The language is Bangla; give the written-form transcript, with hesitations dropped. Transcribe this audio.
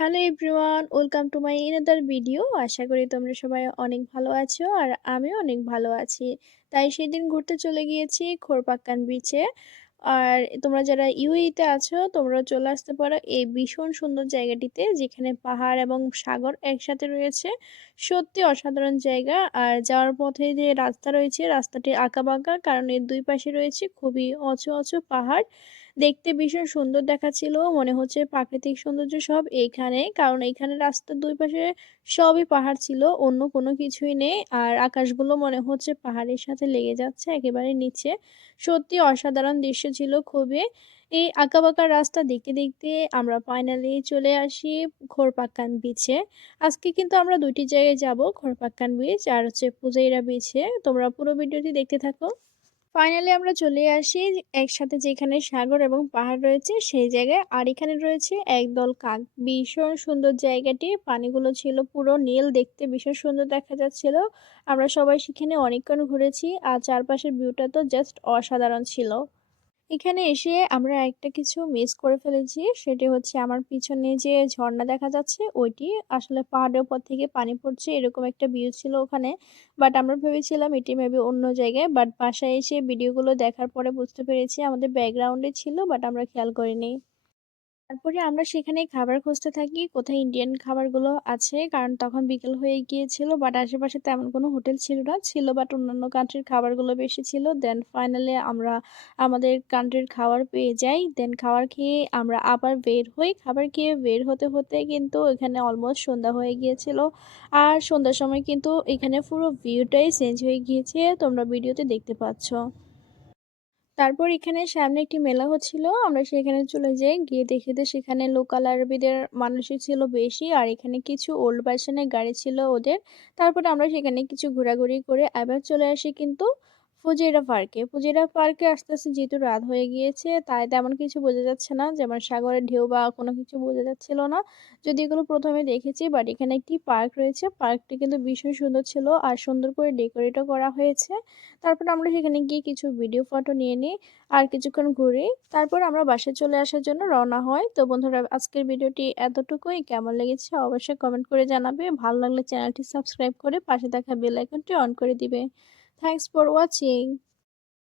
Hello everyone, welcome to my another video. আশা করি তোমরা সবাই অনেক ভালো আছো আর আমিও অনেক ভালো আছি। তাই সেদিন ঘুরতে চলে গিয়েছি খোরপাক্কান বিচে। আর তোমরা যারা ইউএইতে আছো তোমরা চলে আসতে পারো এই ভীষণ সুন্দর জায়গাটিতে, যেখানে পাহাড় এবং সাগর একসাথে রয়েছে। সত্যি অসাধারণ জায়গা। আর যাওয়ার পথে যে রাস্তা রয়েছে, রাস্তাটি আঁকাবাঁকা, কারণ এর দুই পাশে রয়েছে খুবই উঁচু উঁচু পাহাড়। দেখতে ভীষণ সুন্দর দেখাচ্ছিল, মনে হচ্ছে প্রাকৃতিক সৌন্দর্য সব এইখানে, কারণ এইখানে রাস্তার দুই পাশে সবই পাহাড় ছিল, অন্য কোনো কিছুই নেই। আর আকাশগুলো মনে হচ্ছে পাহাড়ের সাথে লেগে যাচ্ছে একেবারে নিচে। সত্যি অসাধারণ দৃশ্য ছিল খুবই। এই আঁকাবাঁকা রাস্তা দেখতে দেখতে আমরা ফাইনালি চলে আসি খোরপাক্কান বিচে। আজকে কিন্তু আমরা দুইটি জায়গায় যাব, খোরপাক্কান বিচ আর হচ্ছে ফুজাইরা বিচে। তোমরা পুরো ভিডিওটি দেখতে থাকো। ফাইনালি আমরা চলে আসি একসাথে, যেখানে সাগর এবং পাহাড় রয়েছে সেই জায়গায়। আর এখানে রয়েছে একদল কাক। ভীষণ সুন্দর জায়গাটি, পানিগুলো ছিল পুরো নীল, দেখতে ভীষণ সুন্দর দেখা যাচ্ছিল। আমরা সবাই সেখানে অনেকক্ষণ ঘুরেছি আর চারপাশের ভিউটা তো জাস্ট অসাধারণ ছিল। এখানে এসে আমরা একটা কিছু মিস করে ফেলেছি, সেটি হচ্ছে আমার পিছনে যে ঝর্ণা দেখা যাচ্ছে ওইটি। আসলে পাহাড়ের উপর থেকে পানি পড়ছে এরকম একটা ভিউ ছিল ওখানে। বাট আমরা ভেবেছিলাম এটি মেবি অন্য জায়গায়, বাট বাসায় এসে ভিডিওগুলো দেখার পরে বুঝতে পেরেছি আমাদের ব্যাকগ্রাউন্ডে ছিল, বাট আমরা খেয়াল করিনি। তারপরে আমরা সেখানে খাবার খুঁজতে থাকি, কোথায় ইন্ডিয়ান খাবারগুলো আছে, কারণ তখন বিকেল হয়ে গিয়েছিল। বাট আশেপাশে তেমন কোনো হোটেল ছিল না, ছিল বাট অন্যান্য কান্ট্রির খাবারগুলো বেশি ছিল। দেন ফাইনালি আমরা আমাদের কান্ট্রির খাবার পেয়ে যাই। দেন খাবার খেয়ে আমরা আবার বের হই। খাবার খেয়ে বের হতে হতে কিন্তু এখানে অলমোস্ট সন্ধ্যা হয়ে গিয়েছিল। আর সন্ধ্যার সময় কিন্তু এখানে পুরো ভিউটাই চেঞ্জ হয়ে গিয়েছে, তোমরা ভিডিওতে দেখতে পাচ্ছ। তারপর এখানে সামনে একটি মেলা হচ্ছিল, আমরা সেখানে চলে যাই। গিয়ে দেখি যে সেখানে লোকাল আরবিদের মানুষই ছিল বেশি, আর এখানে কিছু ওল্ড ভার্সনের গাড়ি ছিল ওদের। তারপরে আমরা সেখানে কিছু ঘোরাঘুরি করে আবার চলে আসি কিন্তু ফুজেরা পার্কে। ফুজেরা পার্কে আস্তে আস্তে যেহেতু রাত হয়ে গিয়েছে, তাই তেমন কিছু বোঝা যাচ্ছে না, যেমন সাগরের ঢেউ বা কোনো কিছু বোঝা যাচ্ছিল না। যদি এগুলো প্রথমে দেখেছি, বাট এখানে একটি পার্ক রয়েছে, পার্কটি কিন্তু ভীষণ সুন্দর ছিল আর সুন্দর করে ডেকোরেটও করা হয়েছে। তারপর আমরা সেখানে গিয়ে কিছু ভিডিও ফটো নিয়ে নিই আর কিছুক্ষণ ঘুরি। তারপর আমরা বাসায় চলে আসার জন্য রওনা হয়। তো বন্ধুরা, আজকের ভিডিওটি এতটুকুই। কেমন লেগেছে অবশ্যই কমেন্ট করে জানাবে। ভালো লাগলে চ্যানেলটি সাবস্ক্রাইব করে পাশে থাকা বেল আইকনটি অন করে দিবে। Thanks for watching.